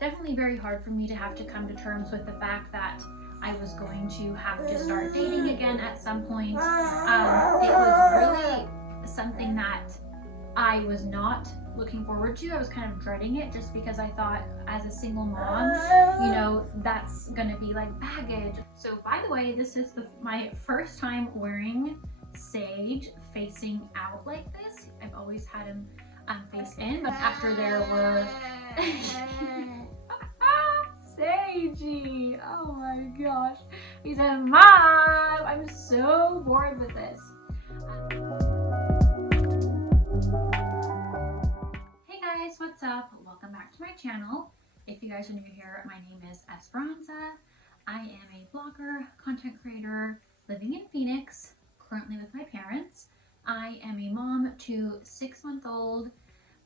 definitely very hard for me to have to come to terms with the fact that I was going to have to start dating again at some point. It was really something that I was not looking forward to. I was kind of dreading it just because I thought as a single mom, you know, that's gonna be like baggage. So by the way, this is my first time wearing Sage facing out like this. I've always had him face in, but after there were Sagey, oh my gosh, he said, Mom, I'm so bored with this. Hey guys, what's up? Welcome back to my channel. If you guys are new here, my name is Esperanza. I am a blogger, content creator, living in Phoenix, currently with my parents. I am a mom to 6-month-old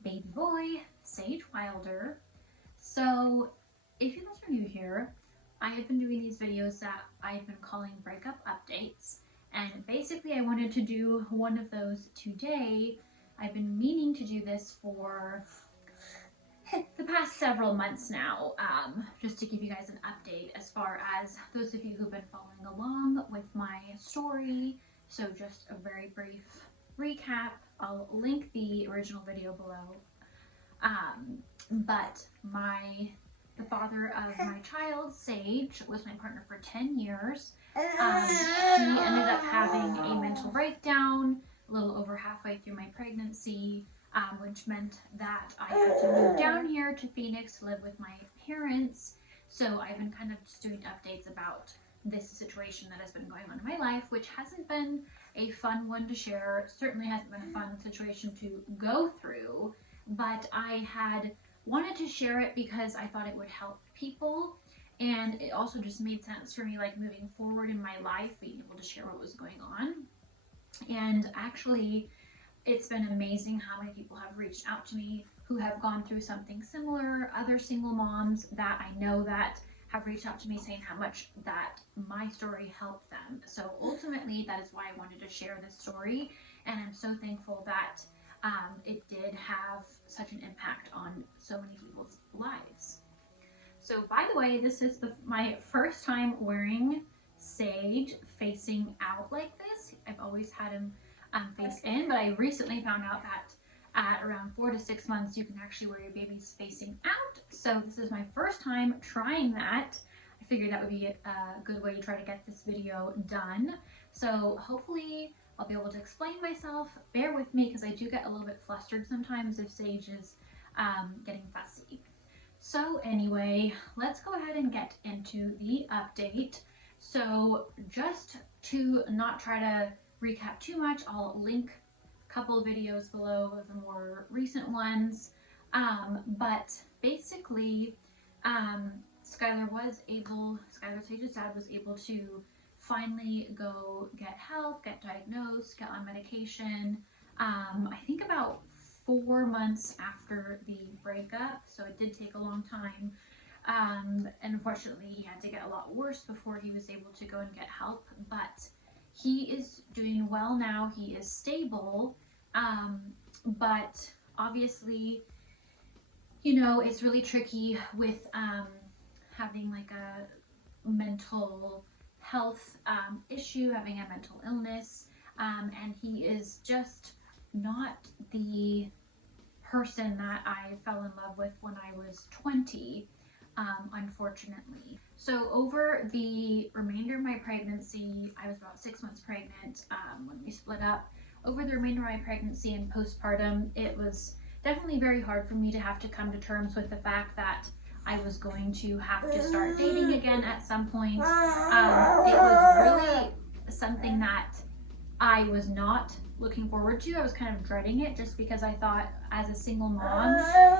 baby boy, Sage Wilder. So if you guys are new here, I have been doing these videos that I've been calling breakup updates, and basically I wanted to do one of those today. I've been meaning to do this for the past several months now, just to give you guys an update as far as those of you who've been following along with my story. So just a very brief recap. I'll link the original video below. But the father of my child, Sage, was my partner for 10 years. He ended up having a mental breakdown a little over halfway through my pregnancy, which meant that I had to move down here to Phoenix to live with my parents. So I've been kind of just doing updates about this situation that has been going on in my life, which hasn't been a fun one to share. Certainly hasn't been a fun situation to go through, but I had wanted to share it because I thought it would help people, and it also just made sense for me, like moving forward in my life, being able to share what was going on. And actually, it's been amazing how many people have reached out to me who have gone through something similar, other single moms that I know that have reached out to me saying how much that my story helped them. So ultimately, that is why I wanted to share this story, and I'm so thankful that it did have such an impact on so many people's lives. So by the way, this is my first time wearing Sage facing out like this. I've always had him face in, but I recently found out that at around 4 to 6 months, you can actually wear your babies facing out. So this is my first time trying that. I figured that would be a good way to try to get this video done. So hopefully I'll be able to explain myself. Bear with me because I do get a little bit flustered sometimes if Sage is getting fussy. So anyway, let's go ahead and get into the update. So just to not try to recap too much, I'll link a couple of videos below of the more recent ones. But basically, Skylar, Sage's dad, was able to finally go get help, get diagnosed, get on medication. I think about 4 months after the breakup, so it did take a long time. And unfortunately, he had to get a lot worse before he was able to go and get help, but he is doing well now. He is stable, but obviously, you know, it's really tricky with having like a mental health issue, having a mental illness, and he is just not the person that I fell in love with when I was 20, unfortunately. So over the remainder of my pregnancy, I was about 6 months pregnant when we split up. Over the remainder of my pregnancy and postpartum, it was definitely very hard for me to have to come to terms with the fact that I was going to have to start dating again at some point. It was really something that I was not looking forward to. I was kind of dreading it just because I thought as a single mom,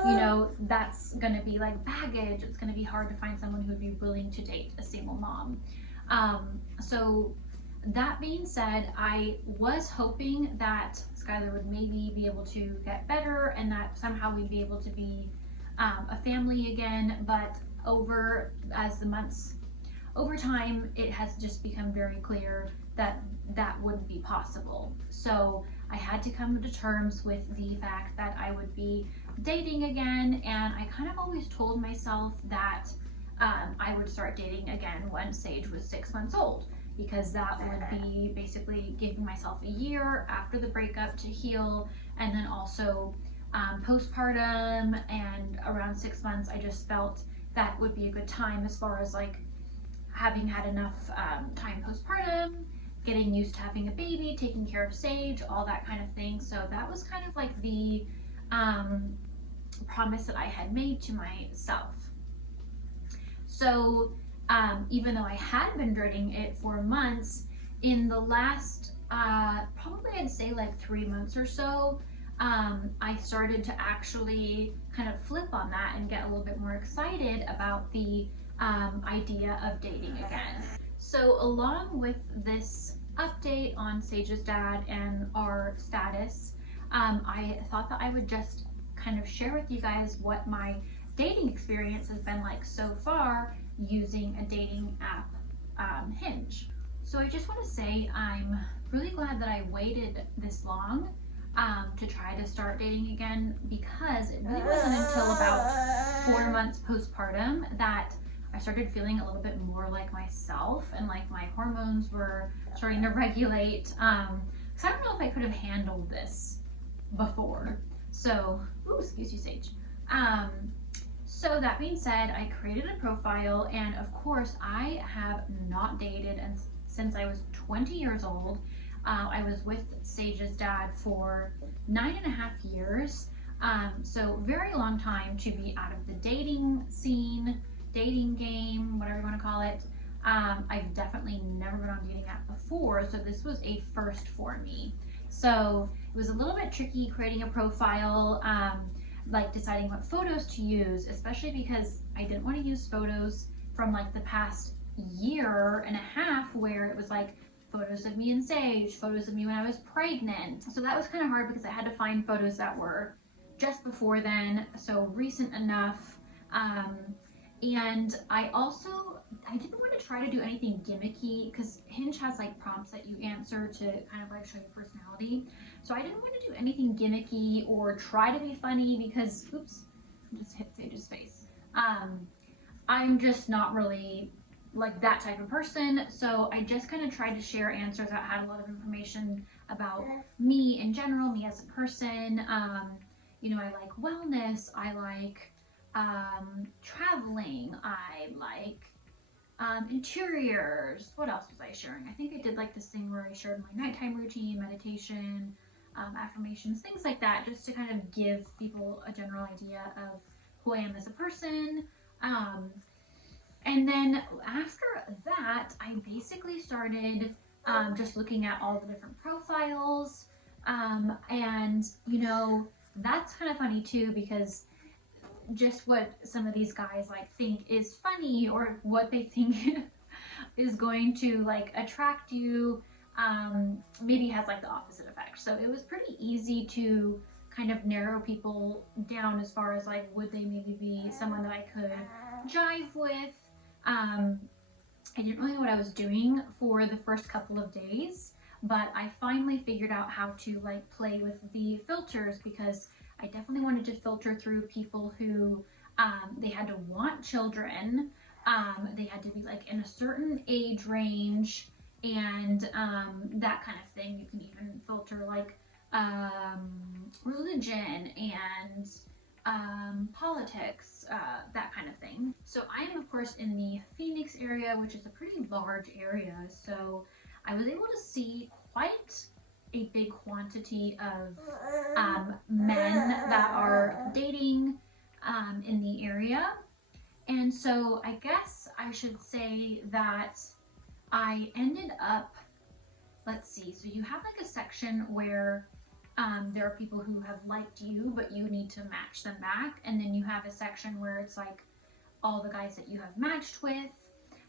you know, that's gonna be like baggage. It's gonna be hard to find someone who would be willing to date a single mom. So that being said, I was hoping that Skylar would maybe be able to get better and that somehow we'd be able to be a family again, but over time, it has just become very clear that that wouldn't be possible. So I had to come to terms with the fact that I would be dating again, and I kind of always told myself that I would start dating again when Sage was 6 months old, because that would be basically giving myself a year after the breakup to heal, and then also postpartum, and around 6 months I just felt that would be a good time as far as like having had enough time postpartum, getting used to having a baby, taking care of Sage, all that kind of thing. So that was kind of like the promise that I had made to myself. So even though I had been dreading it for months, in the last probably I'd say like 3 months or so, I started to actually kind of flip on that and get a little bit more excited about the idea of dating again. So along with this update on Sage's dad and our status, I thought that I would just kind of share with you guys what my dating experience has been like so far using a dating app, Hinge. So I just want to say I'm really glad that I waited this long to try to start dating again, because it really wasn't until about 4 months postpartum that I started feeling a little bit more like myself, and like my hormones were starting to regulate. So I don't know if I could have handled this before. So, ooh, excuse you, Sage. So that being said, I created a profile, and of course I have not dated and since I was 20 years old. I was with Sage's dad for 9.5 years. So very long time to be out of the dating scene, dating game, whatever you want to call it. I've definitely never been on a dating app before, so this was a first for me. So it was a little bit tricky creating a profile, like deciding what photos to use, especially because I didn't want to use photos from like the past 1.5 years where it was like photos of me and Sage, photos of me when I was pregnant. So that was kind of hard because I had to find photos that were just before then, so recent enough. And I didn't want to try to do anything gimmicky, because Hinge has like prompts that you answer to kind of like show your personality. So I didn't want to do anything gimmicky or try to be funny, because, oops, I just hit Sage's face. I'm just not really like that type of person. So I just kind of tried to share answers that had a lot of information about me in general, me as a person. You know, I like wellness, I like traveling, I like interiors. What else was I sharing? I think I did like this thing where I shared my nighttime routine, meditation, affirmations, things like that, just to kind of give people a general idea of who I am as a person. And then after that, I basically started just looking at all the different profiles. And, you know, that's kind of funny too, because just what some of these guys like think is funny, or what they think is going to like attract you, maybe has like the opposite effect. So it was pretty easy to kind of narrow people down as far as like, would they maybe be someone that I could jive with. I didn't really know what I was doing for the first couple of days, but I finally figured out how to like play with the filters, because I definitely wanted to filter through people who they had to want children, they had to be like in a certain age range, and that kind of thing. You can even filter like religion and politics, that kind of thing. So I am of course in the Phoenix area, which is a pretty large area, so I was able to see quite a big quantity of men that are dating in the area. And so I guess I should say that I ended up, let's see, so you have like a section where there are people who have liked you, but you need to match them back. And then you have a section where it's like all the guys that you have matched with.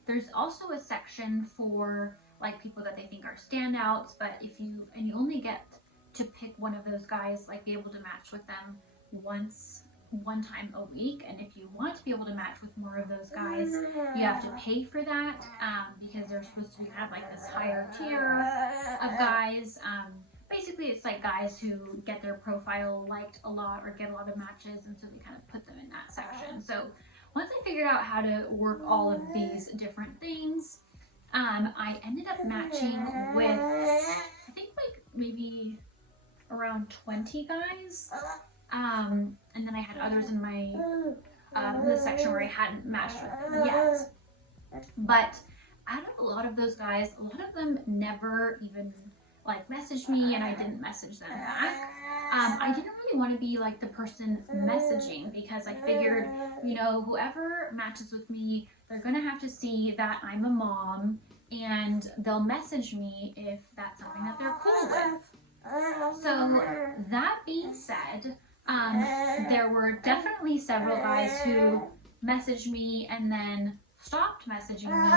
There's also a section for like people that they think are standouts, but you only get to pick one of those guys, like be able to match with them one time a week. And if you want to be able to match with more of those guys, you have to pay for that, because they're supposed to be kind of like this higher tier of guys. basically it's like guys who get their profile liked a lot or get a lot of matches, and so we kind of put them in that section. So once I figured out how to work all of these different things, I ended up matching with, I think like maybe around 20 guys. And then I had others in my the section where I hadn't matched with them yet. But out of a lot of those guys, a lot of them never even like messaged me, and I didn't message them back. I didn't really want to be like the person messaging, because I figured, you know, whoever matches with me, they're gonna have to see that I'm a mom, and they'll message me if that's something that they're cool with. So that being said, there were definitely several guys who messaged me and then stopped messaging me.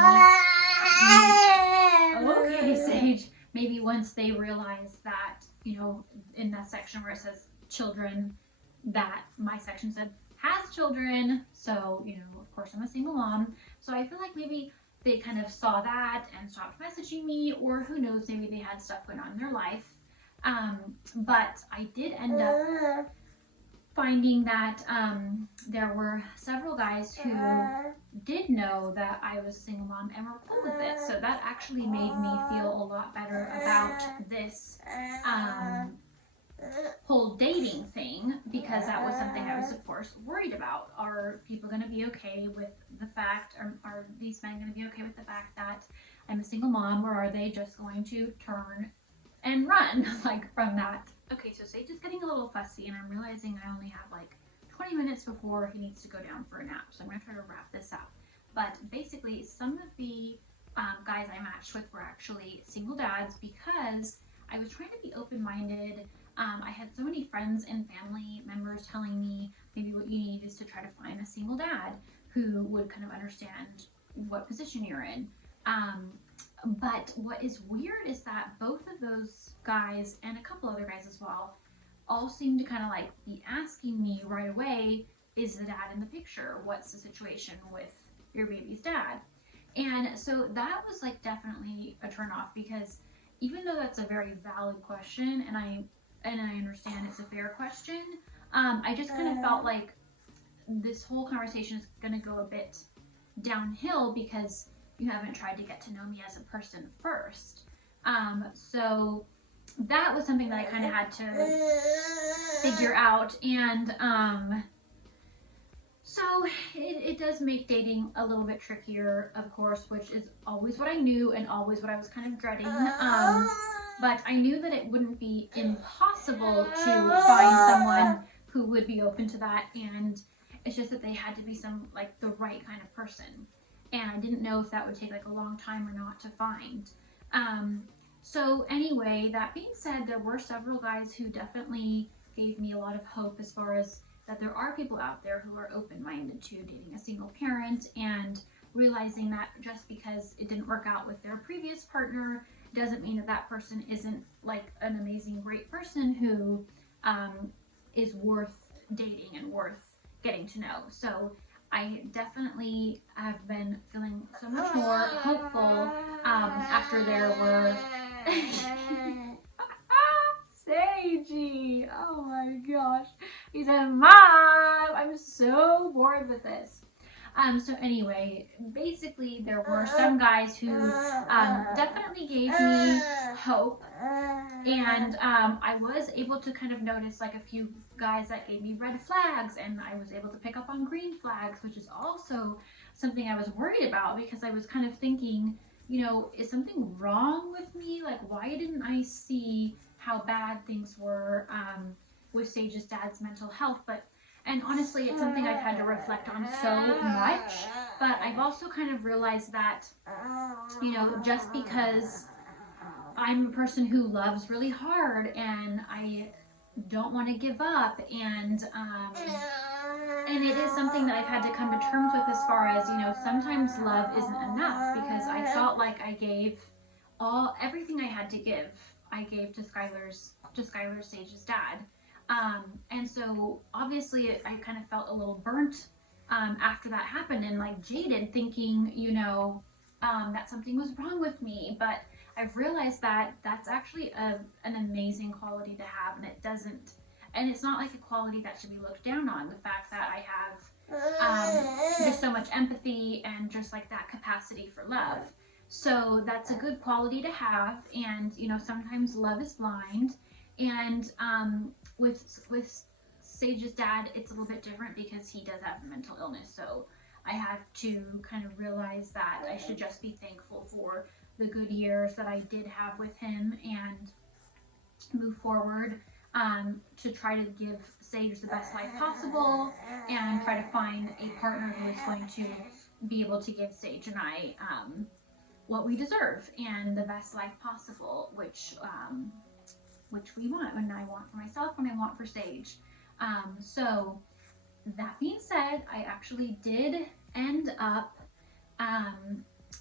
Okay, Sage. Maybe once they realized that, you know, in that section where it says children, that my section said has children. So, you know, of course I'm a single mom. So I feel like maybe they kind of saw that and stopped messaging me, or who knows, maybe they had stuff going on in their life. But I did end up finding that there were several guys who did know that I was a single mom and were cool with it. So that actually made me feel a lot better about this whole dating thing, because that was something I was, of course, worried about. Are people going to be okay with the fact, are these men going to be okay with the fact that I'm a single mom, or are they just going to turn and run like from that? Okay, so Sage is getting a little fussy, and I'm realizing I only have like 20 minutes before he needs to go down for a nap, so I'm going to try to wrap this up. But basically, some of the guys I matched with were actually single dads, because I was trying to be open-minded. I had so many friends and family members telling me maybe what you need is to try to find a single dad who would kind of understand what position you're in. But what is weird is that both of those guys, and a couple other guys as well, all seem to kind of like be asking me right away, is the dad in the picture? What's the situation with your baby's dad? And so that was like definitely a turnoff, because even though that's a very valid question, and I understand it's a fair question, I just kind of felt like this whole conversation is going to go a bit downhill because you haven't tried to get to know me as a person first. So that was something that I kind of had to figure out. And so it does make dating a little bit trickier, of course, which is always what I knew and always what I was kind of dreading. But I knew that it wouldn't be impossible to find someone who would be open to that. And it's just that they had to be the right kind of person. And I didn't know if that would take like a long time or not to find. So anyway, that being said, there were several guys who definitely gave me a lot of hope as far as that there are people out there who are open-minded to dating a single parent, and realizing that just because it didn't work out with their previous partner doesn't mean that that person isn't like an amazing, great person who is worth dating and worth getting to know. So I definitely have been feeling so much more hopeful after there were Seiji, oh my gosh, he said, Mom, I'm so bored with this. So anyway, basically there were some guys who definitely gave me hope, and I was able to kind of notice like a few guys that gave me red flags, and I was able to pick up on green flags, which is also something I was worried about, because I was kind of thinking, you know, is something wrong with me? Like, why didn't I see how bad things were with Sage's dad's mental health? And honestly, it's something I've had to reflect on so much, but I've also kind of realized that, you know, just because I'm a person who loves really hard and I don't want to give up, and it is something that I've had to come to terms with, as far as, you know, sometimes love isn't enough, because I felt like I gave everything I had to give, I gave to Skylar Sage's dad. And so obviously I kind of felt a little burnt after that happened, and like jaded, thinking, you know, that something was wrong with me. But I've realized that that's actually an amazing quality to have, and it's not like a quality that should be looked down on. The fact that I have just so much empathy and just like that capacity for love. So that's a good quality to have. And you know, sometimes love is blind. And with Sage's dad, it's a little bit different because he does have mental illness. So I had to kind of realize that I should just be thankful for the good years that I did have with him and move forward to try to give Sage the best life possible and try to find a partner who is going to be able to give Sage and I what we deserve and the best life possible, which we want, and I want for myself and I want for Sage. So that being said, I actually did end up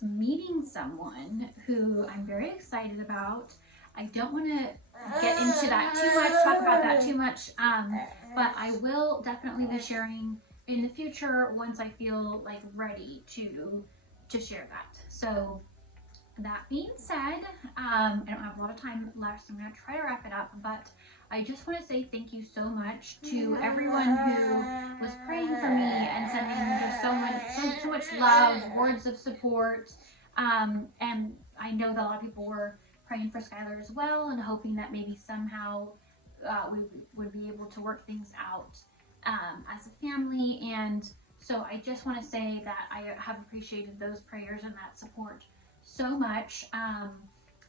meeting someone who I'm very excited about. I don't want to get into that too much, talk about that too much, but I will definitely be sharing in the future once I feel like ready to share that. So that being said, I don't have a lot of time left, so I'm going to try to wrap it up, but I just want to say thank you so much to everyone who was praying for me and sending just so much love, words of support, and I know that a lot of people were praying for Skylar as well and hoping that maybe somehow we would be able to work things out as a family. And so I just want to say that I have appreciated those prayers and that support so much,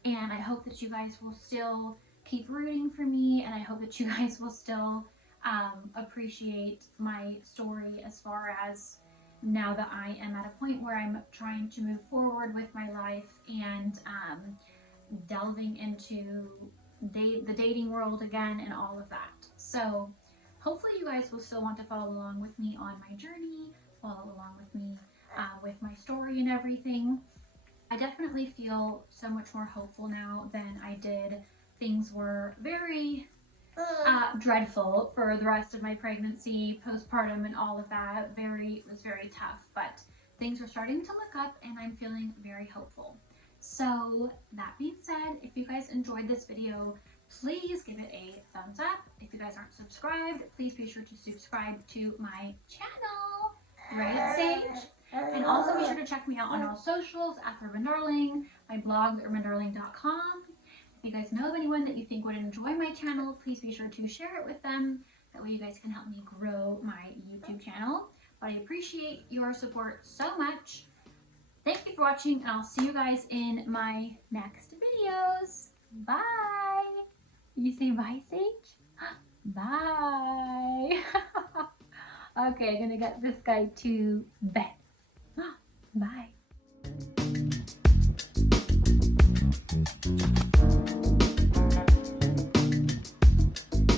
and I hope that you guys will still keep rooting for me, and I hope that you guys will still appreciate my story as far as now that I am at a point where I'm trying to move forward with my life and delving into the dating world again and all of that. So hopefully you guys will still want to follow along with me on my journey, follow along with me with my story and everything. I definitely feel so much more hopeful now than I did. Things were very dreadful for the rest of my pregnancy, postpartum, and all of that. It was very tough, but things were starting to look up and I'm feeling very hopeful. So that being said, if you guys enjoyed this video, please give it a thumbs up. If you guys aren't subscribed, please be sure to subscribe to my channel, right, Sage? And also be sure to check me out on all socials at The Urban Darling, my blog, theurbandarling.com. If you guys know of anyone that you think would enjoy my channel, please be sure to share it with them. That way you guys can help me grow my YouTube channel. But I appreciate your support so much. Thank you for watching, and I'll see you guys in my next videos. Bye! You say bye, Sage? Bye! Okay, I'm gonna get this guy to bed.